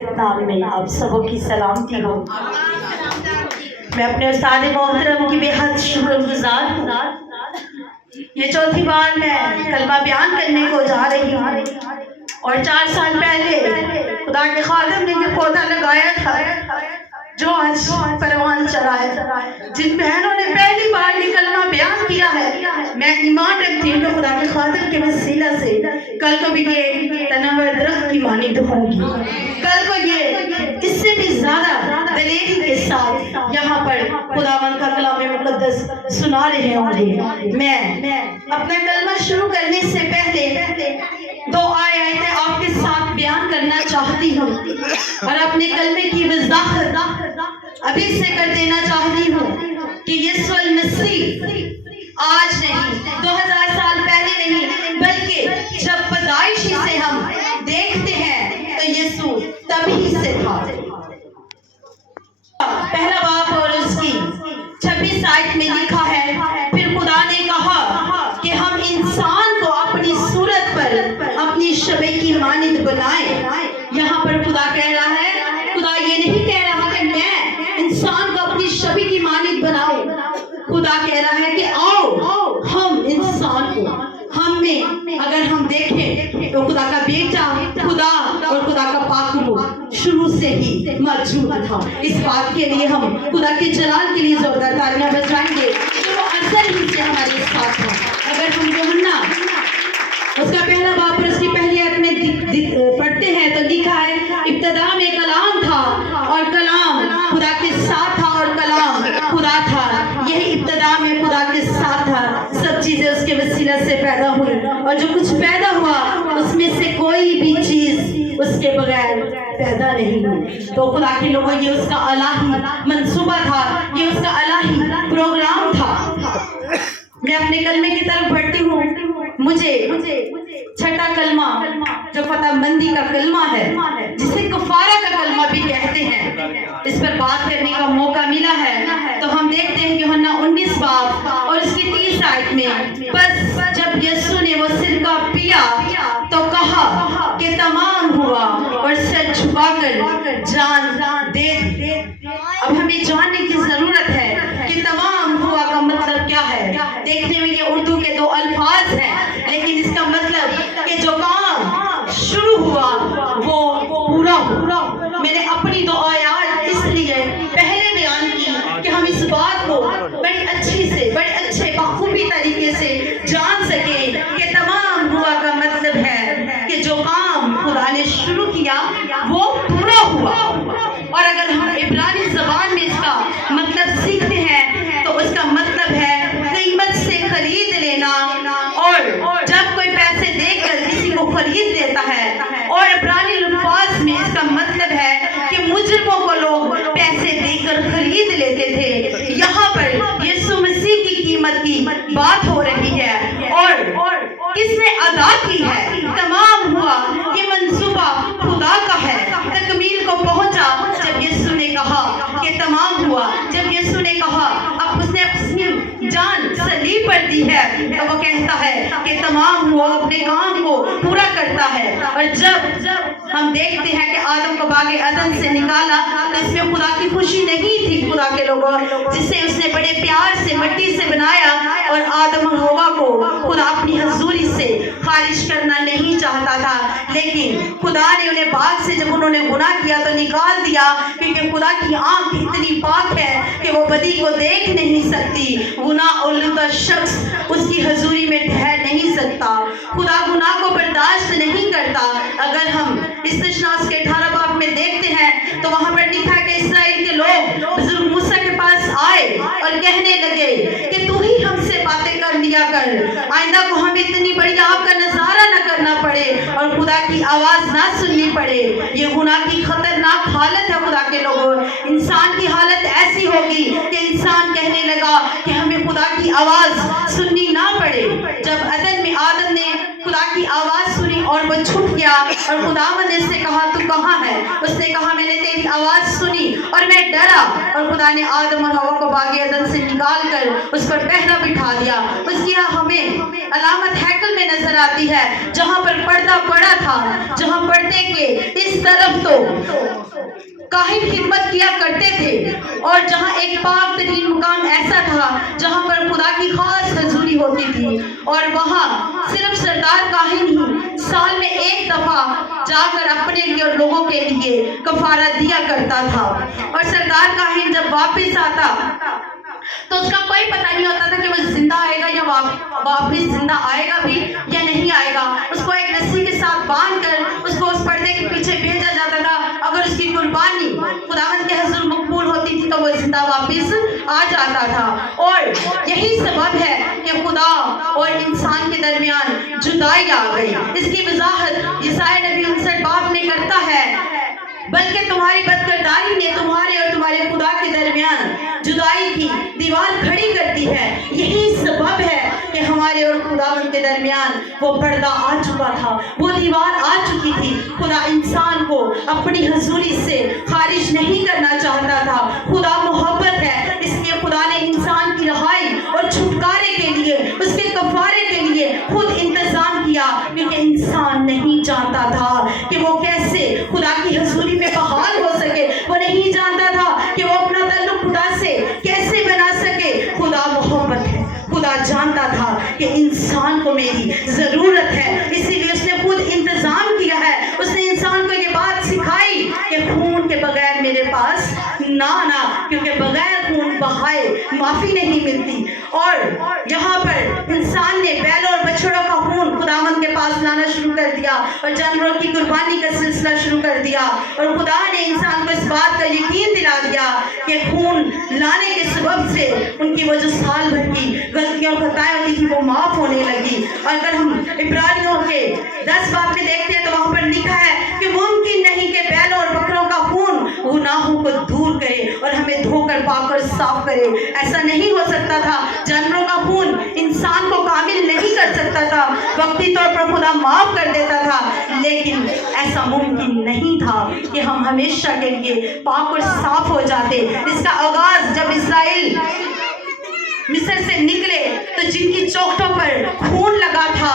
नाम में आप सबों की सलामती हो। मैं अपने उस्ताद मोहतरम की बेहद शुक्रगुजार हूँ। ये चौथी बार मैं कलमा बयान करने को जा रही हूँ और 4 साल पहले खुदा के खादिम ने ये पौधा लगाया था जो आज परवान चला है। जिन बहनों ने पहली बार ये कलमा बयान किया है, मैं ईमान रखती हूँ कि खुदा के खादिम के वसीला से कल को भी ये तनव्वुर दरख्त की मानिंद होंगी। कल को ये इससे भी ज्यादा दलेरी के साथ यहाँ पर खुदावंद का कलाम मुक़द्दस सुना रहे होंगे। मैं अपना कलमा शुरू करने से पहले 2 आयतें आपके साथ बयान करना चाहती हूँ और अपने कलमे की वज़ाहत अभी से कर देना चाहती हूँ कि यीशु मसीह आज नहीं, 2000 साल पहले नहीं, बल्कि जब पैदाइशी से हम देखते हैं तो यीशु तभी से था। पहला बाब और उसकी 26 आयत में लिखा है, फिर खुदा ने कहा कि हम इंसान को अपनी सूरत पर अपनी शबे की मानिंद बनाएं। यहाँ पर खुदा कह रहा है, खुदा ये नहीं कह रहा कि मैं इंसान को अपनी शबे की मानिंद बनाऊं। खुदा कह रहा है कि आओ हम इंसान को, हम में अगर हम देखें तो खुदा का बेटा खुदा और खुदा का पाक रूह शुरू से ही मौजूद था। इस बात के लिए हम खुदा के जलाल के लिए जोरदार तालियां बजाएंगे कि वो असल ही से हमारे साथ था। अगर हम यूहन्ना उसका पहला बाब और उसकी पहली आयत में पढ़ते हैं तो लिखा है, इब्तिदा में कलाम था और कलाम खुदा के साथ था और कलाम खुदा था। यही इब्तिदा में खुदा के साथ था। सब चीजें उसके वसीला से पैदा हुई और जो कुछ पैदा हुआ उसमें से कोई भी चीज उसके बगैर पैदा नहीं हुई। तो खुदा के लोगों, ये उसका अलाही मंसूबा था, ये उसका अलाही प्रोग्राम था। मैं अपने कलमे की तरफ बढ़ती हूँ। मुझे छठा कलमा जो फतहमंदी का कलमा है, जिसे कफारा का कलमा भी कहते हैं, इस पर बात करने का मौका मिला है। तो हम देखते हैं कि यूहन्ना 19 बाब और उसकी 30 आयत में, बस जब यीशु ने वो सिरका पिया तो कहा कि तमाम हुआ और सर झुकाकर जान दे दी। अब हमें जानने की जरूरत है कि तमाम हुआ का मतलब क्या है। देखने में ये उर्दू के 2 अल्फाज हैं, लेकिन इसका मतलब कि जो काम शुरू हुआ वो पूरा हुआ। मैंने अपनी 2 आयत इसलिए पहले बयान की कि हम इस बात को बड़ी अच्छी से, बड़े अच्छे बखूबी तरीके से जान सके कि तमाम हुआ का मतलब है कि जो काम खुदा ने शुरू किया वो पूरा हुआ। और अगर हम इब्रानी ज़बान में इसका मतलब सीखते हैं तो उसका मतलब है कीमत से खरीद लेना। और जब कोई पैसे देकर किसी को खरीद लेता है, और इब्रानी लफ्ज़ में इसका मतलब है कि मुजरिमों को लोग पैसे देकर खरीद लेते थे। यहाँ पर यीशु मसीह की कीमत की बात हो रही है और किसने अदा की है। तमाम हुआ ये मंसूबा खुदा का है, तकमील को पहुंचा जब यीशु ने कहा कि तमाम हुआ। जब यीशु ने कहा, अब उसने अपनी जान सलीब पर दी है, तो वो कहता है कि तमाम हुआ अपने काम को पूरा करता है। और जब हम देखते हैं कि आदम को बागे अदन से निकाला तो इसमें खुदा की खुशी नहीं थी। खुदा के लोगों, जिसे उसने बड़े प्यार से मिट्टी से बनाया और आदम और हवा को खुदा अपनी हजूरी से खारिज करना नहीं चाहता था, लेकिन खुदा ने उन्हें बाग से जब उन्होंने गुनाह किया तो निकाल दिया, क्योंकि खुदा की आंख इतनी पाक है कि वो बदी को देख नहीं सकती। गुनाह औलूदा शख्स उसकी हजूरी में ठहर नहीं सकता। खुदा गुनाह को बर्दाश्त नहीं करता। अगर हम इस्तिशनास के 18 बाब में देखते हैं तो वहां पर लिखा है कि इस्राएल के लोग बुजुर्ग मूसा के पास आए और कहने लगे कि तू ही हमसे बातें कर लिया कर, आइंदा को हमें इतनी बड़ी आग का नजारा न करना पड़े और खुदा की आवाज ना सुननी पड़े। ये गुनाह की खतरनाक हालत है। खुदा के लोगों, इंसान की हालत ऐसी होगी कि इंसान कहने लगा कि हमें खुदा की आवाज सुननी ना पड़े। जब अदन में आदम ने खुदा की आवाज सुनी और वो छुप गया और खुदावंद ने उससे कहा, तू कहाँ है? उसने कहा, मैंने तेरी आवाज सुनी और मैं डरा। और खुदा ने आदम और हवा को बागे अदन से निकाल कर उस पर पहरा बिठा दिया। उसकी हमें अलामत हैकल में नजर आती है, जहाँ पर पर्दा पड़ा था, जहाँ पर्दे के इस तरफ तो काहिन खिदमत किया करते थे, और जहाँ एक पाक तरीन मुकाम ऐसा था जहाँ पर खुदा की खास हजूरी होती थी, और वहाँ सिर्फ सरदार काहिन ही साल में एक दफा जाकर अपने लिए और लोगों के लिए कफारा दिया करता था। और सरदार काहिन जब वापस आता तो उसका कोई पता नहीं होता था कि वो जिंदा आएगा या वापस जिंदा आएगा भी या नहीं आएगा। उसको एक रस्सी के साथ बांध कर उसको उस पर्दे के पीछे भेजा जाता था। अगर उसकी कुर्बानी खुदावंद के हुजूर मकबूल होती थी तो वो जिंदा वापस आ जाता था। और यही सबब है कि खुदा और इंसान के दरमियान जुदाई आ गई। इसकी वजाहत यशायाह नबी 59 बाब में करता है, बल्कि तुम्हारी बदकिरदारी ने तुम्हारे और तुम्हारे खुदा के दरमियान जुदाई की दीवार खड़ी कर दी है। यही सबब है कि हमारे और खुदावंद के दरमियान वो पर्दा आ चुका था, वो दीवार आ चुकी थी। खुदा इंसान को अपनी हजूरी से खारिज नहीं करना चाहता था। खुदा मोहब्बत है, इसलिए खुदा ने इंसान की रहाई और छुटकारे के लिए, उसके कफारे के लिए खुद इंतजाम किया, क्योंकि इंसान नहीं जानता था कि वो कैसे खुदा की हजूरी में बहाल हो सके। वो नहीं जानता था कि वो अपना ताल्लुक खुदा से कैसे बना सके। खुदा मोहब्बत है, खुदा जानता था कि इंसान को मेरी जरूरत है, इसीलिए उसने खुद इंतजाम किया है। उसने इंसान को ये बात सिखाई कि खून के बगैर मेरे पास ना आना, क्योंकि बगैर खून बहाए माफी नहीं मिलती। और यहाँ पर इंसान ने बैलों और बछड़ों का खून खुदावंद के पास लाना शुरू कर दिया और जानवरों की कुर्बानी का सिलसिला शुरू कर दिया। और खुदा ने इंसान को इस बात का यकीन दिला दिया कि खून लाने के सबब से उनकी वो जो साल भर की गलतियां और खताएं होती थी वो माफ होने लगी। और अगर हम इब्रानियों के 10 बाब में देखते हैं तो वहां पर लिखा है कि मुमकिन नहीं कि बैलों और बकरों का खून गुनाहों को दूर करे और हमें धोकर पाकर साफ करे। ऐसा नहीं हो सकता था। जानवरों का खून इंसान को कामिल नहीं कर सकता था, वक्ती तौर पर खुदा माफ कर देता था, लेकिन ऐसा मुमकिन नहीं था कि हम हमेशा के लिए पाक और साफ हो जाते। इसका आगाज जब इस्राएल मिस्र से निकले तो जिनकी चौखटों पर खून लगा था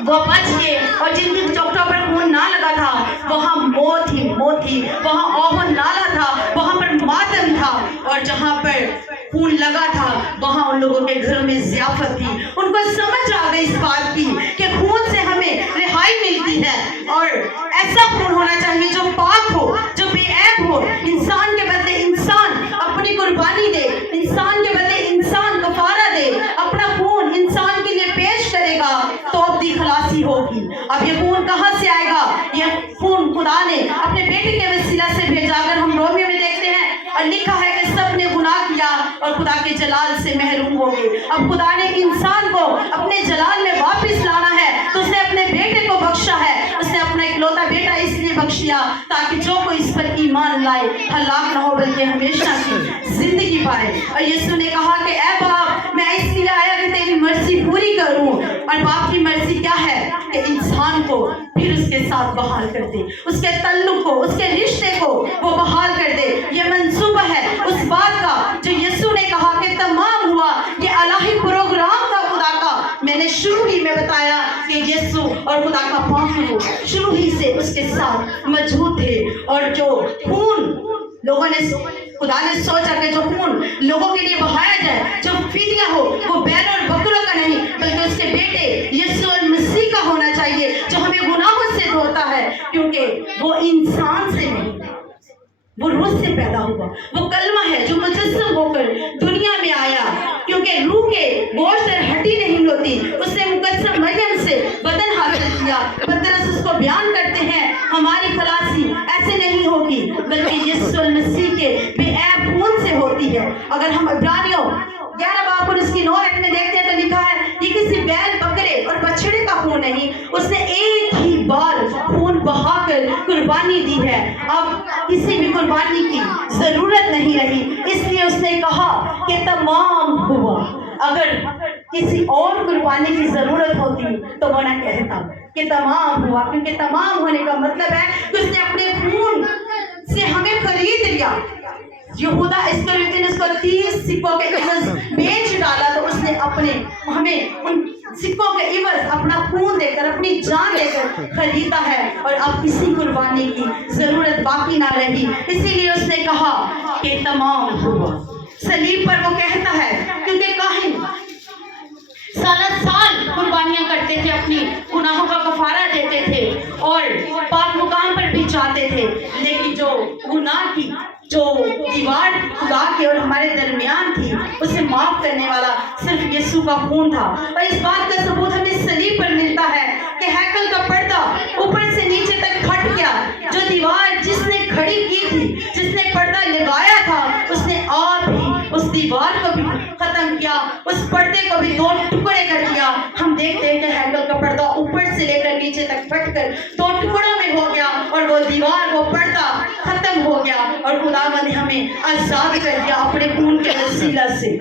वो बच गए, और जिनकी चौखटों पर खून ना लगा था वहाँ मौत ही मौत थी, वहाँ ओहन नाला था, वहाँ पर मातम था। और जहाँ पर खून लगा था वहाँ उन लोगों के घरों में ज़ियाफत थी। उनको समझ आ गई इस बात की कि खून से हमें रिहाई मिलती है, और ऐसा खून होना चाहिए जो पाक हो, जो बेऐब हो। इंसान के बदले इंसान अपनी कुर्बानी दे, इंसान के बदले इंसान कफारा दे, अपना खून इंसान के लिए पेश करेगा तो अपनी खलासी होगी। अब ये खून कहाँ से आएगा? ये खून खुदा ने अपने बेटे के वसीला से भेजा। अगर हम रोमियो में देखते हैं और लिखा है कि सब ने गुनाह किया और खुदा के जलाल से महरूम हो गए। अब खुदा ने इंसान को अपने जलाल में वापस लाना है तो उसने अपने बेटे को बख्शा है। उसने अपना इकलौता बेटा इसलिए बख्श दिया ताकि जो कोई इस पर ईमान लाए हलाक ना हो बल्कि हमेशा की जिंदगी पाए। और यीशु ने कहा कि ऐ बाप, मैं इसलिए आया कि तेरी मर्जी पूरी करूं। और बाप की मर्जी क्या है? कि इंसान को फिर उसके साथ बहाल कर दे, उसके तल्लुक को, उसके रिश्ते को वो बहाल कर दे। ये मंसूबा है उस बात का जो यीशु ने कहा कि तमाम हुआ। ये अलाही प्रोग्राम था खुदा का। मैंने शुरू ही में बताया कि यीशु और खुदा का पाक रूह शुरू ही से उसके साथ मौजूद थे। और जो खून लोगों ने, खुदा ने सोचा कि जो खून लोगों के लिए बहाया जाए, जो फिदिया हो, वो बैल और बकरों का नहीं बल्कि उसके बेटे यीशु और मसीह का होना चाहिए, जो हमें गुनाहों से धोता है, क्योंकि वो इंसान से नहीं, वो रूह से पैदा हुआ। वो कलमा है जो मुजस्सम होकर दुनिया में आया, क्योंकि रूह के गोश्त और हड्डी नहीं होती। उसने मुकद्दस मरियम से बदन हासिल किया। पतरस उसको बयान करते हैं, हमारी खलासी ऐसे नहीं होगी बल्कि यीशु मसीह के बेऐब खून से होती है। अगर हम इब्रानियों 11 बाब और उसकी 9 आयत में देखते हैं तो लिखा है, ये किसी बैल, बकरे और बछड़े का खून नहीं, उसने एक ही बार खून बहाकर कुर्बानी दी है। अब किसी भी कुर्बानी की जरूरत नहीं रही, इसलिए उसने कहा कि तमाम हुआ। अगर किसी और कुर्बानी की जरूरत होती तो वो ना कहता कि तमाम हुआ, क्योंकि तमाम होने का मतलब है कि उसने अपने खून से हमें खरीद लिया। यहूदा इस्करियोती ने उसको 30 सिक्कों के एवज बेच डाला, तो उसने अपने हमें उन सिक्कों के इवज अपना खून देकर, अपनी जान देकर खरीदा है, और अब किसी कुर्बानी की जरूरत बाकी ना रही। इसीलिए उसने कहा कि तमाम हुआ। सलीब पर वो कहता है, क्योंकि काहिन साल कुर्बानियां करते थे, अपनी गुनाहों का कफारा देते थे और पाक मुकाम पर भी जाते थे, लेकिन जो गुनाह की जो दीवार खुदा के और हमारे दरमियान थी, उसे माफ करने वाला सिर्फ यीशु का खून था। और इस बात का सबूत हमें सलीब पर मिलता है कि हैकल का पर्दा ऊपर से नीचे तक फट गया। जो दीवार जिसने खड़ी की थी, जिसने पर्दा लगाया था, उसने आप ही उस दीवार को भी खत्म किया, उस पर्दे को भी दो टुकड़े कर दिया। हम देखते हैं कि हैकल का पर्दा ऊपर से लेकर नीचे तक फटकर दो टुकड़ों में हो गया, और वो दीवार, वो पर्दा खत्म हो गया, और खुदावंद ने हमें आजाद कर दिया अपने खून के वसीला से।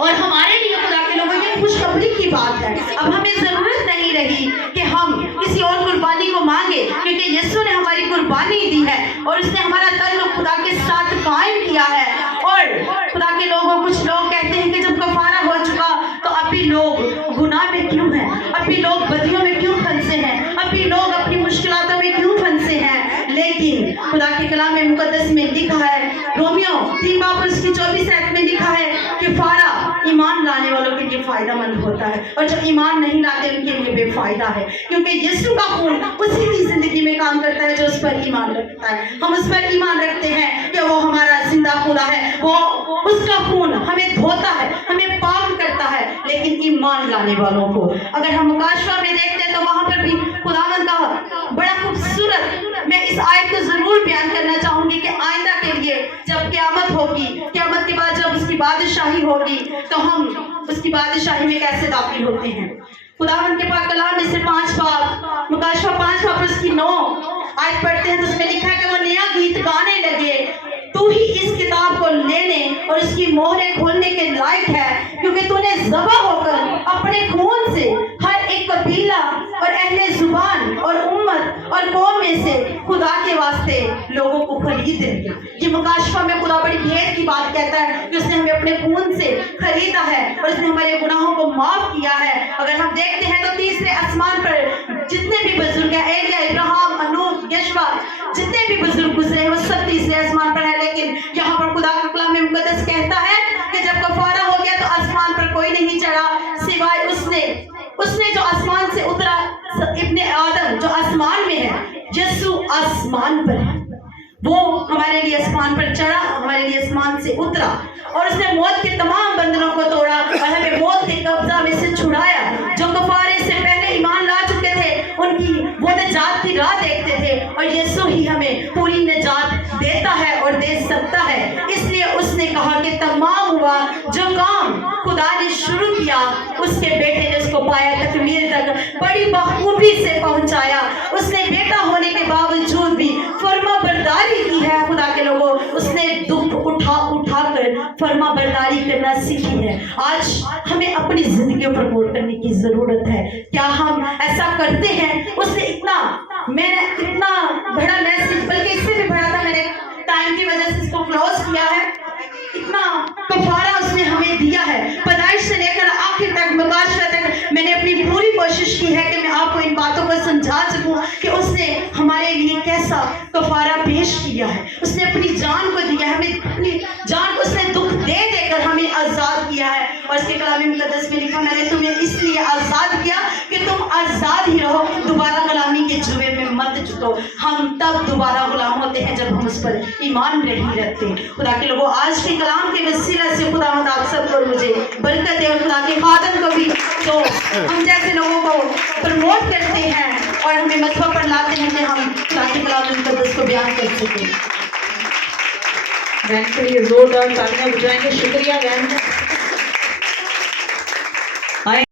और हमारे लिए खुदा के लोगों, ये खुशखबरी की बात है। अब हमें जरूरत नहीं रही कि हम किसी और कुर्बानी को मांगे, क्योंकि यीशु ने हमारी कुर्बानी दी है और उसने हमारा ताल्लुक खुदा के साथ कायम किया है। और खुदा के लोगों, कुछ लोग कहते हैं कि जब कफारा हो चुका तो अभी लोग गुनाह में क्यों हैं, अभी लोग बदियों में क्यों फंसे हैं, अभी लोग अपनी मुश्किलातों में क्यों फंसे हैं। लेकिन खुदा के कलाम में मुकद्दस में लिखा है, रोमियो 3 बाब उसकी 24 आयत में लिखा है कि फारा ईमान लाने वालों के लिए फायदेमंद होता है, और जो ईमान नहीं लाते उनके लिए बेफायदा है, क्योंकि यीशु का खून उसी की जिंदगी में काम करता है जो उस पर ईमान रखता है। हम उस पर ईमान रखते हैं कि वो हमारा जिंदा खुदा है, वो उसका खून हमें धोता है, हमें पाक करता है। लेकिन ईमान लाने वालों को अगर हम मुकाशवा में देखते हैं तो वहां पर भी खुदावंद का बड़ा खूबसूरत, मैं इस आयत को जरूर बयान करना चाहूंगी कि आइंदा के लिए जब क़यामत होगी, क़यामत के बाद जब उसकी बादशाही होगी, तो हम उसकी बादशाही में कैसे दाखिल होते हैं। खुदावंद के पाक कलाम में से 5 बाब, मुकाशवा 5 बाब उसकी 9 आयत पढ़ते हैं तो उसमें लिखा है कि वो नया गीत गाने लगे, तू ही इस किताब को लेने और इसकी मोहरें खोलने के लायक है, क्योंकि तूने ज़बह होकर अपने खून से हर एक कबीला और अहले जुबान और उम्मत और कौम में से खुदा के वास्ते लोगों को खरीद लिया। ये मुकाशवा में खुदा बड़ी भेद की बात कहता है कि उसने हमें अपने खून से खरीदा है और उसने हमारे गुनाहों को माफ किया है। अगर हम देखते हैं तो तीसरे आसमान पर जितने भी बुजुर्ग हैं, एलिया, इब्राहिम, अनूब, यशवा, जितने भी बुजुर्ग गुजरे हैं वो सब तीसरे आसमान पर है। लेकिन यहाँ पर खुदा का कलाम में मुकद्दस कहता है कि जब कफारा हो गया तो आसमान पर कोई नहीं चढ़ा सिवाय उसने जो आसमान से उतरा, इब्ने आदम जो आसमान में है, यीशु आसमान पर है, वो हमारे लिए आसमान पर चढ़ा, हमारे लिए आसमान से उतरा और उसने मौत के तमाम बंधनों को तोड़ा और हमें मौत के कब्जा में से छुड़ाया। जो कफारे से पहले ईमान ला चुके थे उनकी वो निजात की राह देखते थे, और यीशु ही हमें पूरी निजात देता है और दे सकता है। इसलिए उसने कहा कि तमाम हुआ, जो काम खुदा ने शुरू किया उसके बेटे ने उसको पाया तकमील तक बड़ी बखूबी से पहुंचाया। उसने बेटा होने के बावजूद भी फर्मा बरदारी की है। खुदा के लोगों, उसने दुख उठा कर फर्मा बरदारी करना सीखी है। आज हमें अपनी जिंदगियों पर गौर करने की जरूरत है। क्या हम ऐसा करते हैं? उसने मैंने इतना बड़ा मैसेज, बल्कि इससे भी बड़ा था, मैंने टाइम की वजह से इसको क्लोज किया है। इतना कफारा उसने हमें दिया है, पैदाइश से लेकर आखिर तक, मुकाशवा तक। मैंने अपनी पूरी कोशिश की है कि मैं आपको इन बातों को समझा सकूं कि उसने हमारे लिए कैसा कफारा पेश किया है। उसने अपनी जान को दिया है, हमें अपनी जान को उसने दुख दे देकर हमें आजाद किया है। और इसके कलाम मुकद्दस में लिखा, मैंने तुम्हें इसलिए आजाद किया कि तुम आजाद ही रहो, दोबारा गुलामी के जुए में मत जुटो। हम तब दोबारा गुलाम होते हैं जब हम उस पर ईमान नहीं रखते। खुदा के लोगों, आज के कलाम के वसीला से खुदा आप सबको मुझे बरकत दे, और खुदा के खादम को भी जो हम जैसे लोगों को प्रमोट करते हैं और हमें मसवा पर लाते हैं कि हम खुदा के कलाम मुकद्दस को बयान कर सकें। बहन के लिए जोरदार तालियां बजाएंगे। शुक्रिया बहन।